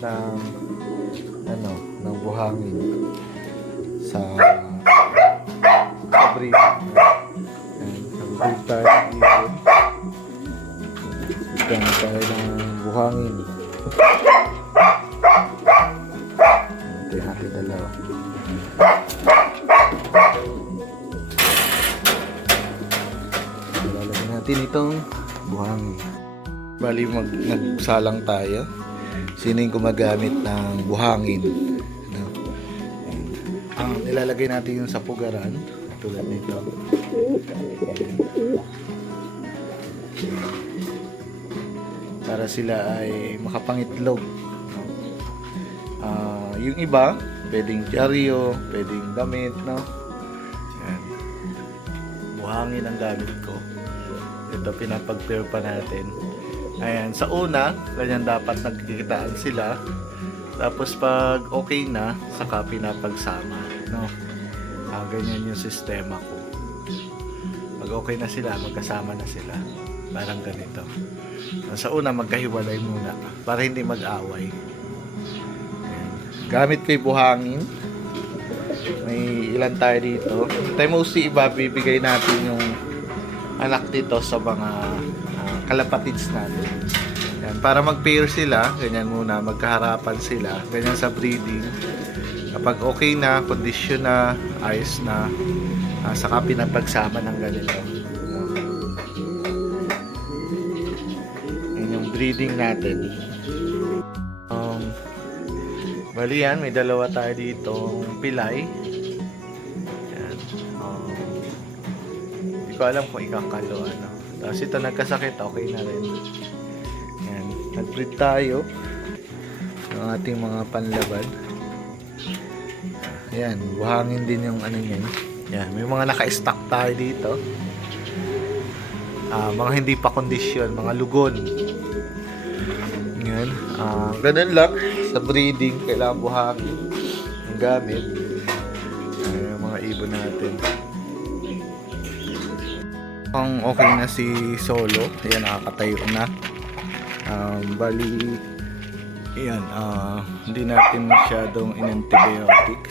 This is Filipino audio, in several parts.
ng ng buhangin sa breed. Nag-breed tayo ng ibon. Gamit tayo ng buhangin. Ito yung ating dalawa. Lalagyan natin itong buhangin. Bali nagsalang tayo. Sino yung gumagamit ng buhangin? No? Nilalagay natin yung sa pugaran. Tulad nito. Para sila ay makapangitlog. Yung iba, pwedeng dyaryo, pwedeng damit, no? Yan. Buhangin ang gamit ko. Ito, pinapag-pair pa natin. Ayan, sa una, ganyan dapat nagkikitaan sila. Tapos pag okay na, saka pinapagsama, no? Ganyan yung sistema ko. Pag okay na sila, magkasama na sila. Parang ganito. Sa una, magkahiwalay muna para hindi mag-away. Ayan. Gamit ko yung buhangin. May ilan tayo dito. Tayo mostly iba, bibigay natin yung anak dito sa mga kalapatids natin. Yan, para mag-pair sila, ganyan muna, magkaharapan sila, ganyan sa breeding. Kapag okay na, kondisyon na, ayos na, saka pinapagsama ng ganito. Yan yung breeding natin. Bali yan, may dalawa tayo dito pilay. Yan. Hindi ko alam kung ikakalo, ano. Tapos ito nagkasakit, okay na rin. Yan, nag-breed tayo ng ating mga panlaban. Yan, buhangin din yung ano yan. Yan, may mga naka-stack tayo dito. Mga hindi pa kondisyon, mga lugon. Yan, ganun lang. Sa breeding, kailangan buhangin ang gamit. Yung mga ibon natin. Ang okay na si Solo. Ayan, nakakatayo na. Bali, ayan, hindi natin masyadong in-antibiotics.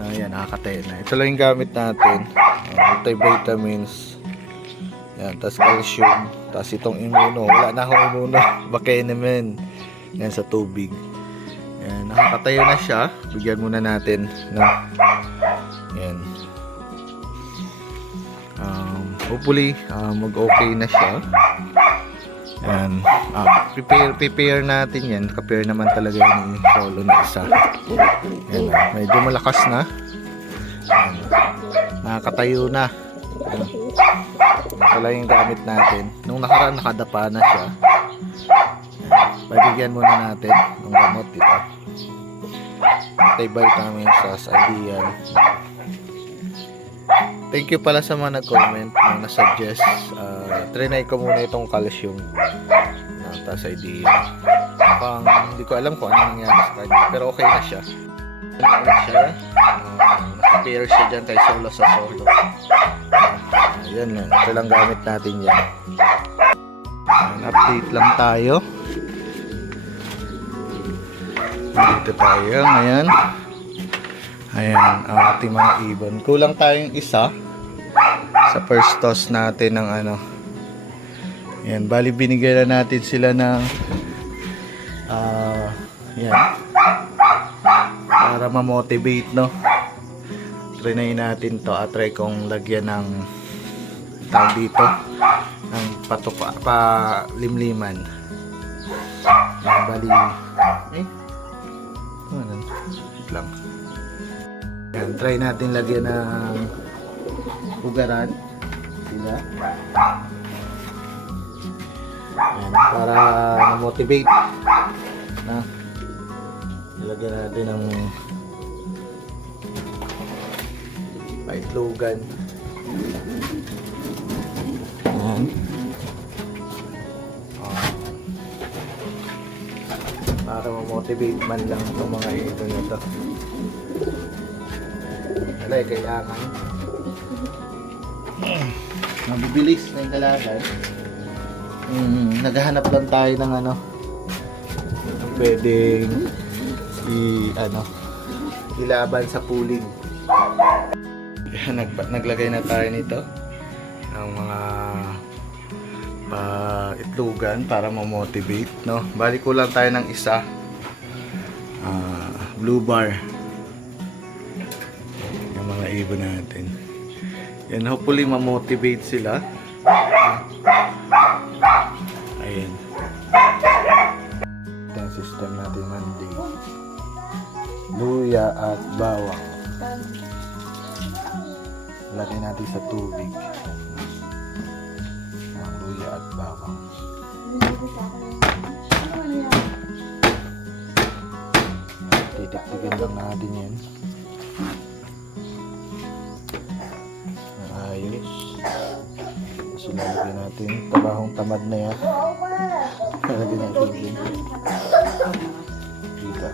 Ayan, nakakatayo na. Ito lang yung gamit natin. Multivitamins. Ayan, tas calcium. Tas itong immuno. Wala na akong immuno. Baka naman. Ayan, sa tubig. Ayan, nakakatayo na siya. Bigyan muna natin. No? Ayan. Hopefully, mag-okay na siya. Ayan. Prepare natin yan. Prepare naman talaga yung Solo na isa. Ayan, medyo malakas na. Ayan. Nakakatayo na. Ayan. Wala yung gamit natin. Nung nakaraan, nakadapa na siya. Pabigyan muna natin ng gamot dito. Multivitamins sa ideal. Thank you pala sa mga nag-comment na nasuggest. Trinay ko muna itong calcium na tas ideal. Hindi ko alam kung ano nangyari sa kanya. Pero okay na siya. Naka-pair siya dyan kay Solo sa Solo. Yan lang. Ito lang gamit natin yan. Update lang tayo. Dito tayo ngayon. Ayan, ang ating mga ibon. Kulang tayong isa sa first toss natin ng ano. Ayan, bali binigyan na natin sila ng ayan, para ma-motivate, no. Try natin to. Try kong lagyan ng tawag dito ng limliman. Ayan, bali wait lang. Yan, try natin lagyan ng ugaran sila. Yan, para ma-motivate na. Ilagyan natin ng paitlogan. Yan. Para ma-motivate man lang itong mga ibon na ito. Wala, kailangan mabibilis na yung kalaban. Naghahanap lang tayo ng ano, pwedeng ilaban sa pooling. Naglagay na tayo nito ng mga itlogan para ma-motivate, no? Bali kulang tayo ng isa, blue bar, yung mga ibon natin. Yan, hopefully ma-motivate sila. Ayan. Ito yung system natin Monday. Luya at bawang. Lagay natin sa tubig. Ang luya at bawang. Titiktikin lang natin yan. Ayos. So, lalagyan natin. Tabahong tamad na yan. Lalagyan natin din. Dito.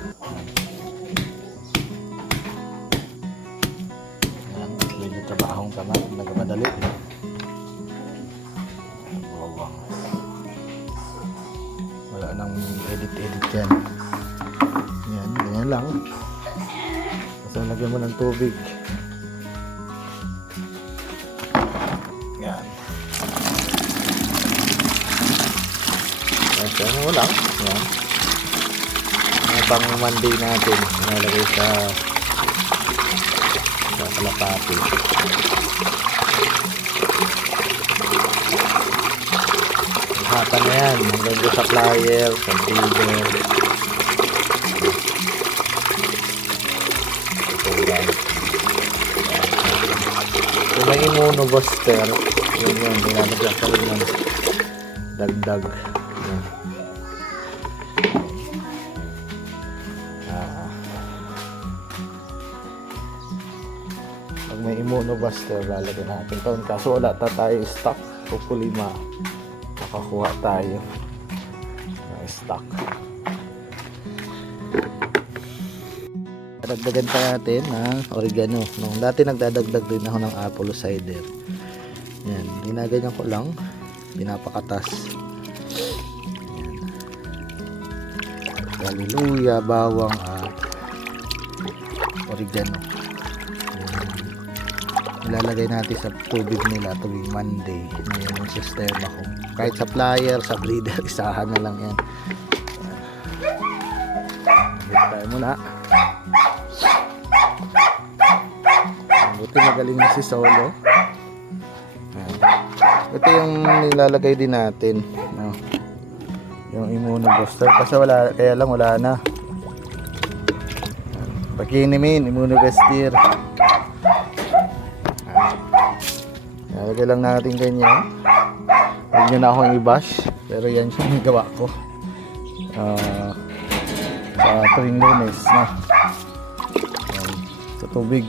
Yan. Medyo tabahong tamad. Nagamadali. Bawang. Wala nang edit-edit yan. Yan. Ganyan lang. So, lagyan mo ng tubig. Yan. Yan, mo lang. Yan. Mga pang Monday natin. Nalagay sa kalapati. Hatan na yan. Hanggang sa plier, sa feeder. Kung may immunobuster, yun yun, nilalagyan ka rin ng dagdag. Yan. Pag may immunobuster, lalagyan natin ito. Kaso wala tayo stock. Hopefully makakuha tayo ng stock. Dagdagan pa natin ng oregano. Nung dati nagdadagdag din ako ng apple cider. Yan, ginaganyan ko lang, pinapakatas. Yan. Luya, bawang at oregano. Yan. Ilalagay natin sa tubig nila tuwing Monday. Yan yung sistema ko. Kahit sa plier, sa breeder, isahan na lang yan. Hit tayo muna. Buti magaling na si Solo. Ayan. Ito yung nilalagay din natin, no? Yung immunobuster. Kasi kaya lang wala na. Pakinimin, immunobuster. Nilalagay lang natin ganyan. Huwag nyo na akong i-bash. Pero yan siya yung gawa ko. Sa tuwing Lunes, no? Ayan. Sa tubig.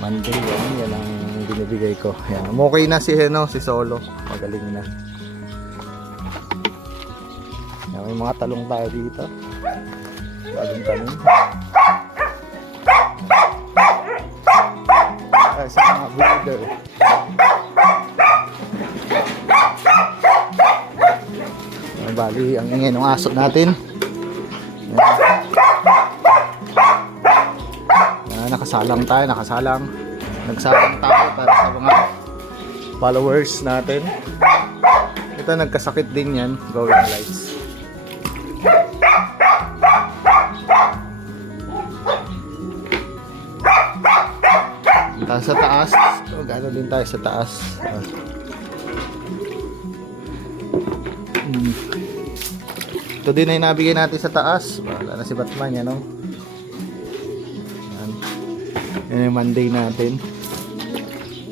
Monday yan ang binibigay ko. Yan. Okay na si Solo. Magaling na. Yan, may mga talong tayo dito. Bagong tanim. Ay, sa mga breeder. Yan, bali, ang ingay ng aso natin. Yan. Nakasalang tayo, nagsalang tayo para sa mga followers natin. Ito nagkasakit din yan, going lights. Tapos sa taas, gano din tayo sa taas. Ito din ay nabigay natin sa taas. Wala na si Batman yan, no? Yan yung Monday natin.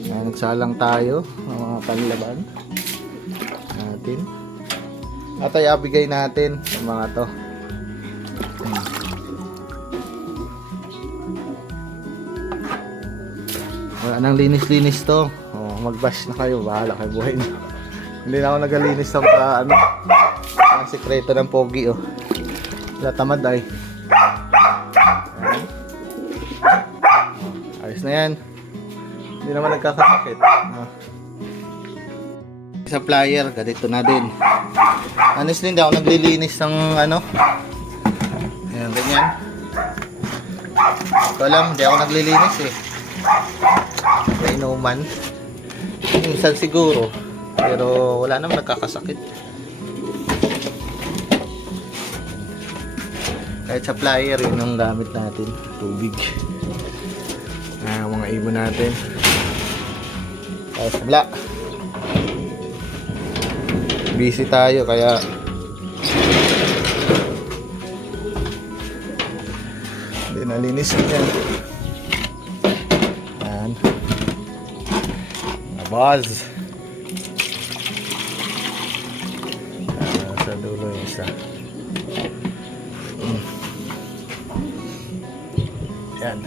Yan, nagsalang tayo ng mga panlaban natin. At ay abigay natin sa mga to. Wala nang linis-linis to. Mag-bash na kayo. Bahala kayo buhay nyo. Hindi na ako nagalinis ng ang sekreto ng pogi. Wala tamad ay. Ayos na yan. Hindi naman nagkakasakit. Sa plier, ganito na din. Honestly, hindi ako naglilinis ng ano. Ayan, ganyan. Ito lang, hindi ako naglilinis eh. May inuman. Minsan siguro. Pero wala naman nagkakasakit. Kahit sa flyer, yun ang gamit natin. Tubig. Mga ibon natin. Tapos wala. Busy tayo kaya hindi nalinis yan. Yan. Nabaz. Sa dulo yung isa. Yan.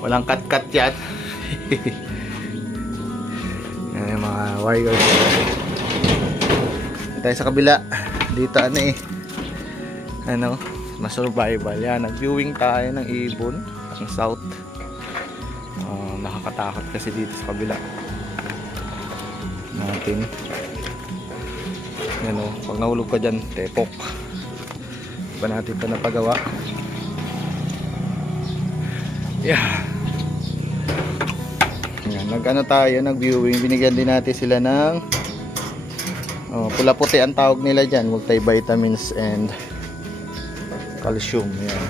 Walang cut-cut yan. Yan yung mga wires. Tayo sa kabila. Dito ano eh. Ano, ma-survival. Yan, nag-viewing tayo ng ibon. Ang south. Nakakatakot kasi dito sa kabila. Natin. Yan o, pag nahulog ka dyan, tepok. Ba natin ito napagawa. Yeah. Yan, nag-ano tayo, nag-viewing. Binigyan din natin sila ng pula-puti ang tawag nila dyan, multivitamins and calcium. Yan.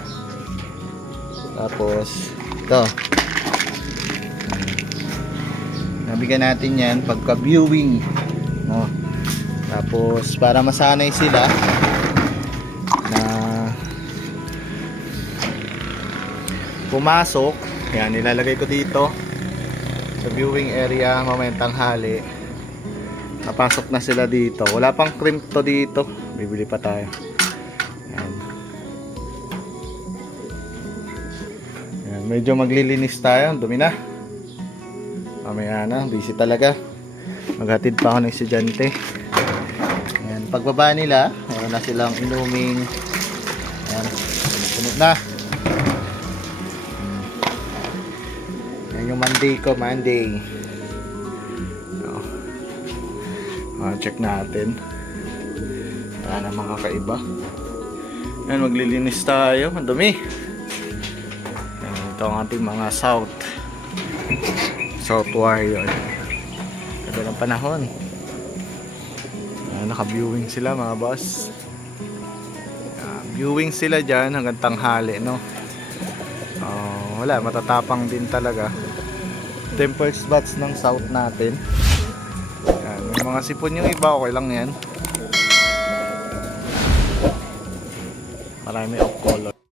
Tapos ito, nabigyan natin yan pagka viewing. Tapos para masanay sila na pumasok, yan, nilalagay ko dito sa viewing area mamayang tanghali. Napasok na sila dito. Wala pang crimp to dito. Bibili pa tayo. Ayan. Ayan, medyo maglilinis tayo. Dumi na. Mamaya na. Busy talaga. Maghatid pa ako ng estudyante. Ayan. Pagbaba nila, meron na silang inuming. Ayan. Sunod na. Ayan yung Monday ko. Monday. Check natin. Wala namang kakaiba. Ayan, maglilinis tayo. Ang dumi. Ayan, ito ang ating mga south warrior. Ito ng panahon. Ayan, naka-viewing sila mga boss. Viewing sila dyan hanggang tanghali, no? Wala, matatapang din talaga. Temple spots ng south natin. Mga sipon yung iba, okay lang yan. Marami of color.